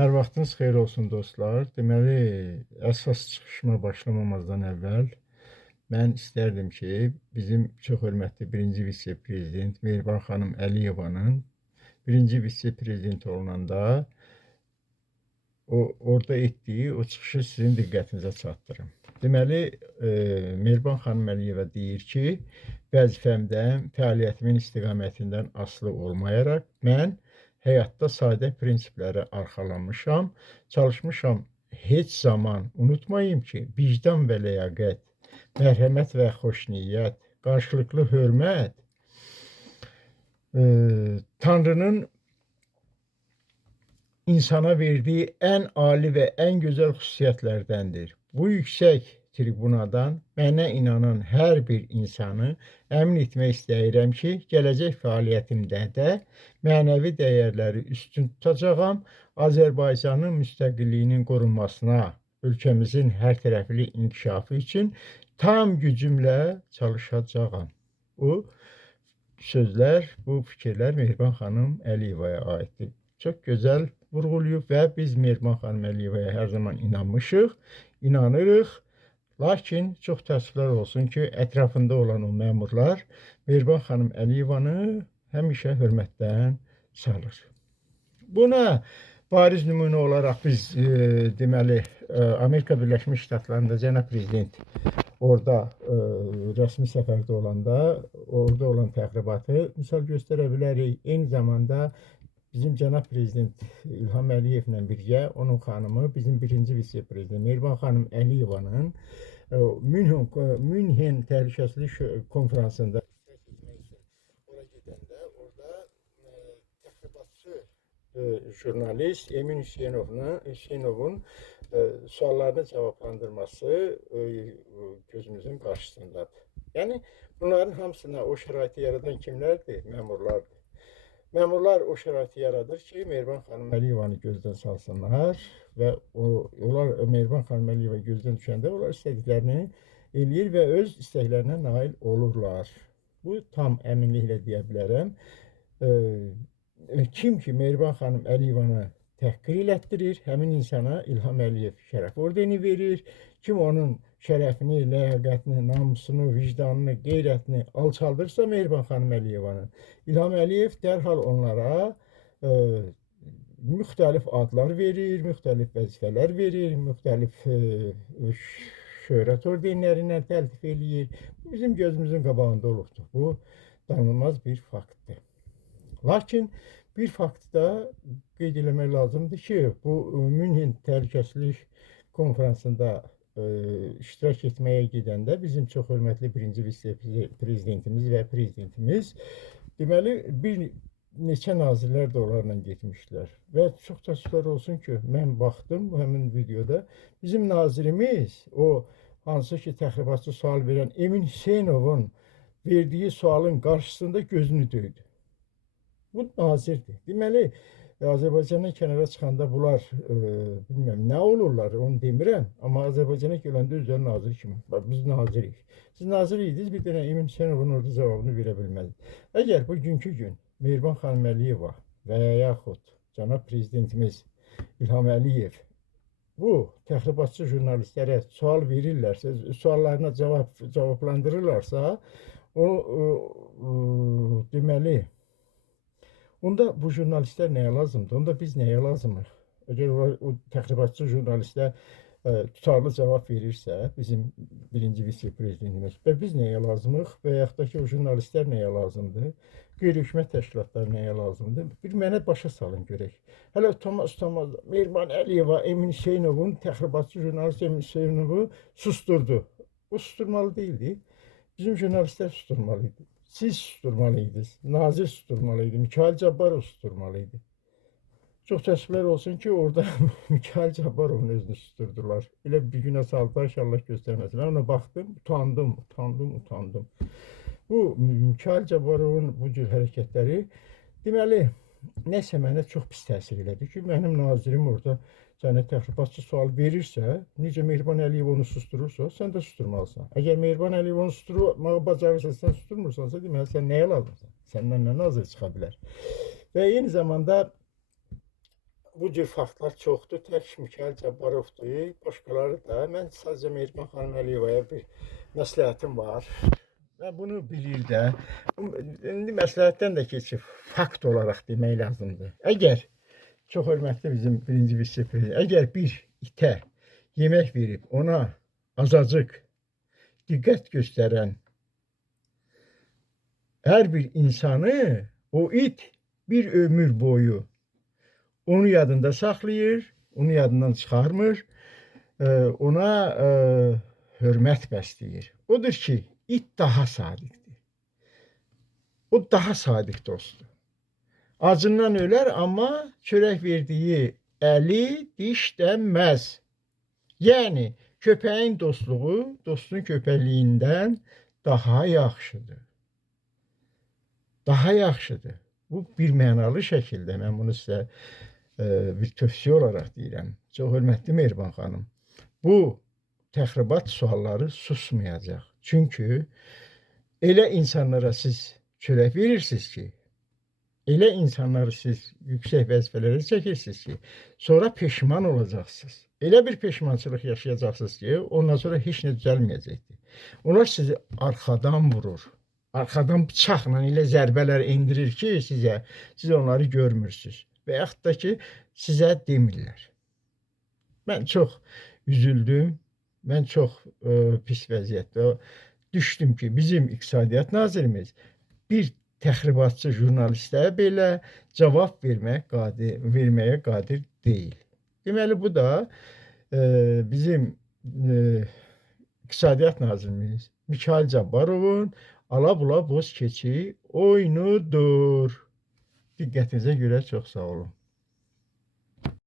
Hər vaxtınız xeyir olsun dostlar. Deməli, əsas çıxışıma başlamamazdan əvvəl mən istərdim ki, bizim çox hörmətli birinci vitse-prezident Mehriban xanım Əliyevanın birinci vitse-prezident olunanda orada etdiyi o çıxışı sizin diqqətinizə çatdırım. Deməli, Mehriban xanım Əliyeva deyir ki, vəzifəmdən, fəaliyyətimin istiqamətindən asılı olmayaraq mən həyatda sadə prinsiplərə arxalanmışam, çalışmışam heç zaman unutmayım ki, vicdan və ləyaqət, mərhəmət və xoşniyyət, qarşılıqlı hörmət Tanrının insana verdiyi ən ali və ən gözəl xüsusiyyətlərdəndir. Bu yüksək tribunadan mənə inanan hər bir insanı əmin etmək istəyirəm ki, gələcək fəaliyyətimdə də mənəvi dəyərləri üstün tutacağam, Azərbaycanın müstəqilliyinin qorunmasına, ölkəmizin hərtərəfli inkişafı üçün tam gücümlə çalışacağam. Bu sözlər, bu fikirlər Mehriban xanım Əliyevaya aiddir. Çox gözəl vurğulayıb və biz Mehriban xanım Əliyevaya hər zaman inanmışıq, inanırıq. Lakin çox təəssüflər olsun ki, ətrafında olan o məmurlar Mehriban xanım Əliyevanı həmişə hörmətdən salır. Buna bariz nümunə olaraq biz deməli Amerika Birləşmiş Ştatlarında cənab prezident orada rəsmi səfərdə olanda orada olan təxribatı misal göstərə bilərik. Eyni zamanda bizim cənab prezident İlham Əliyevlə birgə onun xanımı bizim birinci vitse-prezident Mehriban xanım Əliyevanın Münhen Təhlükəsizlik Konfransında ora gedəndə orada təxribatçı jurnalist Emin Hüseynovun suallarını cavablandırması gözümüzün qarşısındadır. Yəni bunların hamısına o şəraiti yaradan kimlərdir? Məmurlardır. Məmurlar o şəraiti yaradır ki, Mehriban xanım Əliyevanı gözdən salsınlar və onlar Mehriban xanım Əliyeva gözdən düşəndə onlar istədiklərini eləyir və öz istəklərinə nail olurlar. Bu tam əminliklə deyə bilərəm. Kim ki Mehriban xanım Əliyevanı təhqir elətdirir, həmin insana İlham Əliyev şərəf ordeni verir. Kim onun şərəfini, ləyaqətini, namusunu, vicdanını, qeyrətini alçaldırsa Mehriban xanım Əliyevanın, İlham Əliyev dərhal onlara müxtəlif adlar verir, müxtəlif vəzifələr verir, müxtəlif şöhrət ordenlərinə təltif eləyir. Bu bizim gözümüzün qabağında olubdur. Bu danılmaz bir faktdır. Lakin bir fakt da qeyd eləmək lazımdır ki, bu Münhen Təhlükəsizlik Konfransında iştirak etməyə gedəndə bizim çox hörmətli birinci vitse-prezidentimiz və prezidentimiz deməli bir neçə nazirlər də onlarla getmişlər və çox təəssüflər olsun ki, mən baxdım həmin videoda bizim nazirimiz o hansı ki təxribatçı sual verən Emin Hüseynovun verdiyi sualın qarşısında gözünü döydü. Bu nazirdir. Deməli, Azərbaycandan kənara çıxanda bunlar bilmirəm nə olurlar, onu demirəm. Amma Azərbaycana gələndə özləri nazir kimi. Biz nazirik. Siz nazir idiniz, bir dənə Emin Hüseynovun orada cavabını verə bilmədiniz. Əgər bugünkü gün Mehriban xanım Əliyeva və yaxud cənab prezidentimiz İlham Əliyev bu təxribatçı jurnalistlərə sual verirlərsə, suallarına cavablandırırlarsa, o deməli onda bu jurnalistlər nəyə lazımdır? Onda biz nəyə lazımıq? Əgər o təxribatçı jurnalistlər tutarlı cavab verirsə, bizim birinci vitse-prezidentimiz və biz nəyə lazımıq və yaxud da ki, o jurnalistlər nəyə lazımdır? Qeyri-hökumət təşkilatları nəyə lazımdır? Bir mənə başa salın görək. Hələ utanmaz Mehriban Əliyeva Emin Hüseynovun təxribatçı jurnalist Emin Hüseynovu susturdu. O susturmalı deyildi. Bizim jurnalistlər susturmalıydı. Siz susturmalıydınız, nazir susturmalıydı, Mikayıl Cabbarov susturmalıydı. Çox təəssüflər olsun ki, orada Mikayıl Cabbarovun özünü susturdular. Elə bir günə saldılar, inşallah göstərməsinlər. Ona baxdım, utandım. Bu Mikayıl Cabbarovun bu cür hərəkətləri deməli, nəsə mənə çox pis təsir elədi ki, mənim nazirim orada sənə təxribatçı sual verirsə, necə Mehriban Əliyev onu susturursa, sən də susturmalısan. Əgər Mehriban Əliyev onu susturmağı bacarırsa, sən susturmursansa, deməli, sən nəyə lazımsan? Səndən nə nazir çıxa bilər? Və eyni zamanda bu cür faktlar çoxdur. Tək Mikayıl Cabbarovdur, başqaları da. Mən sadəcə Mehriban xanım Əliyevaya bir məsləhətim var. Və bunu bilir də. İndi məsləhətdən də keçib fakt olaraq demək lazımdır. Əgər çox hörmətli bizim birinci vitse-prezident, əgər bir itə yemək verib ona azacıq diqqət göstərən hər bir insanı o it bir ömür boyu onu yadında saxlayır, onu yadından çıxarmır, ona hörmət bəsləyir. Odur ki, it daha sadiqdir. O daha sadiq dostdur. Acından ölər, amma çörək verdiyi əli dişləməz. Yəni, köpəyin dostluğu, dostun köpəkliyindən daha yaxşıdır. Daha yaxşıdır. Bu bir mənalı şəkildə, mən bunu sizə bir tövsiyə olaraq deyirəm. Çox hörmətli Mehriban xanım. Bu təxribat sualları susmayacaq. Çünki elə insanlara siz çörək verirsiniz ki, elə insanları siz yüksək vəzifələrə çəkirsiniz ki, sonra peşman olacaqsınız. Elə bir peşmançılıq yaşayacaqsınız ki, ondan sonra heç nə düzəlməyəcəkdir. Onlar sizi arxadan vurur. Arxadan bıçaqla elə zərbələr endirir ki, siz onları görmürsünüz. Və yaxud da ki, sizə demirlər. Mən çox üzüldüm. Mən çox pis vəziyyətdə düşdüm ki, bizim İqtisadiyyat Nazirimiz bir təxribatçı jurnalistə belə cavab verməyə qadir deyil. Deməli, bu da bizim İqtisadiyyat Nazirimiz Mikayıl Cabbarovun ala-bula boz keçi oyunudur. Diqqətinizə görə çox sağ olun.